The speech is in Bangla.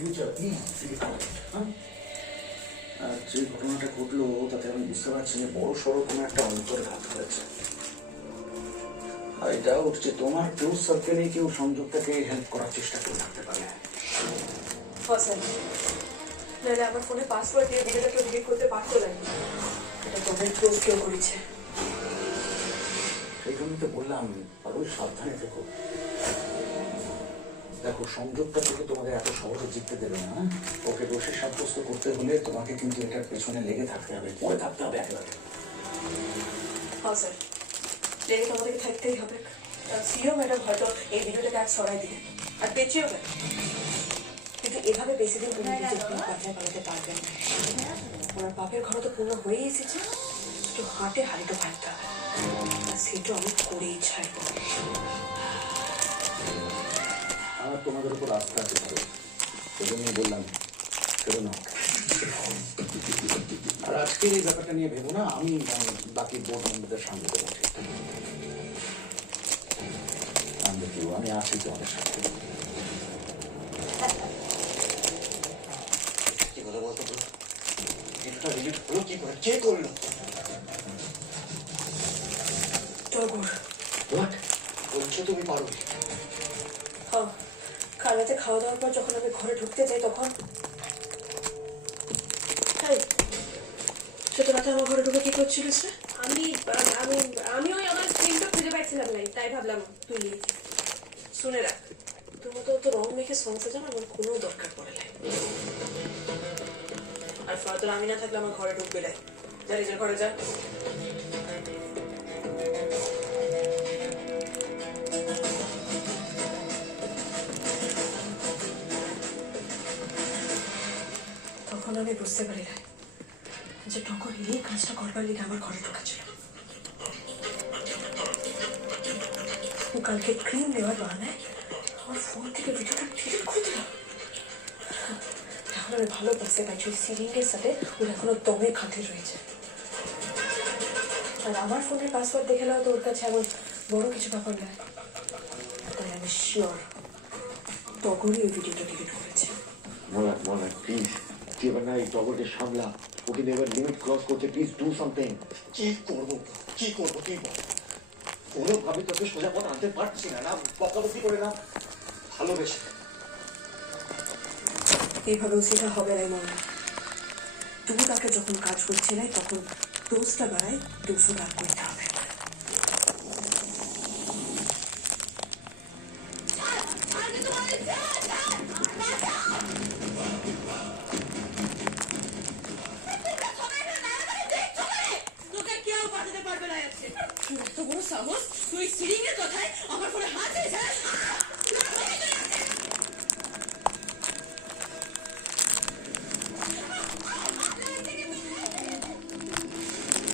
Future please. আর যে ঘটনাটা ঘটলো তাতে আমি বুঝতে পারছি যে বড় সড়ো কোনো একটা অন্তর্ঘাত হয়েছে। আই ডাউট যে তোমার ক্লোজ সার্কেলে কেউ সংযুক্তাকে হেল্প করার চেষ্টা করে থাকতে পারে। নাহলে আমার ফোনে পাসওয়ার্ড দিয়ে ভিডিওটা কেউ ডিলিট করতে পারতো না। এটা তোমাদের ক্লোজ কেউ করেছে। সেই জন্য তো বললাম পারুল সাবধানে থেকো। দেখো সংযুক্তা থেকে তোমাদের এত সহজে জিততে দেবে না। ওকে দোষী সাব্যস্ত করতে হলে তোমাকে কিন্তু এটার পেছনে লেগে থাকতে হবে, পড়ে থাকতে হবে একেবারে। হ্যাঁ স্যার, লেগে তো আমাদেরকে থাকতেই হবে। সিও ম্যাডাম হয়তো এই ভিডিওটাকে আজ ছড়াই দিবে আর পেঁচিয়েও দেয়, কিন্তু এভাবে বেশি দিন তুমি নিজের বাচ্চায় পালাতে পারবেন না। ওনার বাপের ঘর তো পূর্ণ হয়েই এসেছে, একটু হাটে হারিটা ভাবতে হবে, আর সেটা আমি করেই ছাড়ব। আমার তোমাদের উপর আস্থা আছে, সেজন্যই বললাম সেজন্য। আর আজকের এই ব্যাপারটা নিয়ে ভেবো না, আমি বাকি বোর্ড মেম্বারদের সামনে দেবো। আমি আছি তোমাদের সাথে। কি কথা বলতো এটা রিলিট হলো কি করে, কে করলো? টগর। হোয়াট বলছো তুমি? পারো? হ্যাঁ, কাল রাতে খাওয়া দাওয়ার পর যখন আমি ঘরে ঢুকতে যাই তখন সেটা রাতে আমার ঘরে ঢুকে কি করছিল সে? আমি আমি আমি ওই আমার স্ক্রিনটা খুঁজে পাচ্ছিলাম না, তাই ভাবলাম তুই নিয়েছিস। শুনে রাখ, তোমার তো রং মেখে সংসার জানো আমার কোনো দরকার পড়ে নাই। আর ফার্দার আমি না থাকলে আমার ঘরে ঢুকবে না। যা নিজের ঘরে যা। তখন আমি বুঝতে পারি না যে টকর এই কাজটা করবার লিগে আমার ঘরে ঢুকেছিল। কালকে ক্রিম দেওয়ার বাহানায় আমার ফোন থেকে ভিডিওটা ডিলিট করে দিলাম। এখন আমি ভালো বুঝতে পারছি ওই সিরিংয়ের সাথে ওর এখনো দমে খাতে রয়েছে। আর আমার ফোনের পাসওয়ার্ড দেখে নাও তো ওর কাছে এমন বড় কিছু ব্যাপার নয়। তাই আমি শিওর টগরই ওই ভিডিওটা ডিলিট করেছে। মোনা প্লিজ, তুই এবার না এই টগরকে সামলা। ও কিন্তু এবার লিমিট ক্রস করছে, প্লিজ ডু সামথিং। কি করবো তুই বল? কোনোভাবে তোকে সোজা পথ আনতে পারছি না, না বকাবকি করে, না ভালোবেসে। এইভাবেও সেটা হবে না মনে। তুমি তাকে যখন কাজ করছিলে তখন ডোজটা বাড়াই, ডোজও কাজ করতে হবে। এত বড় সাহস তুই সিরিংয়ের কথায় আমার ফোনে হাত দিয়েছিস?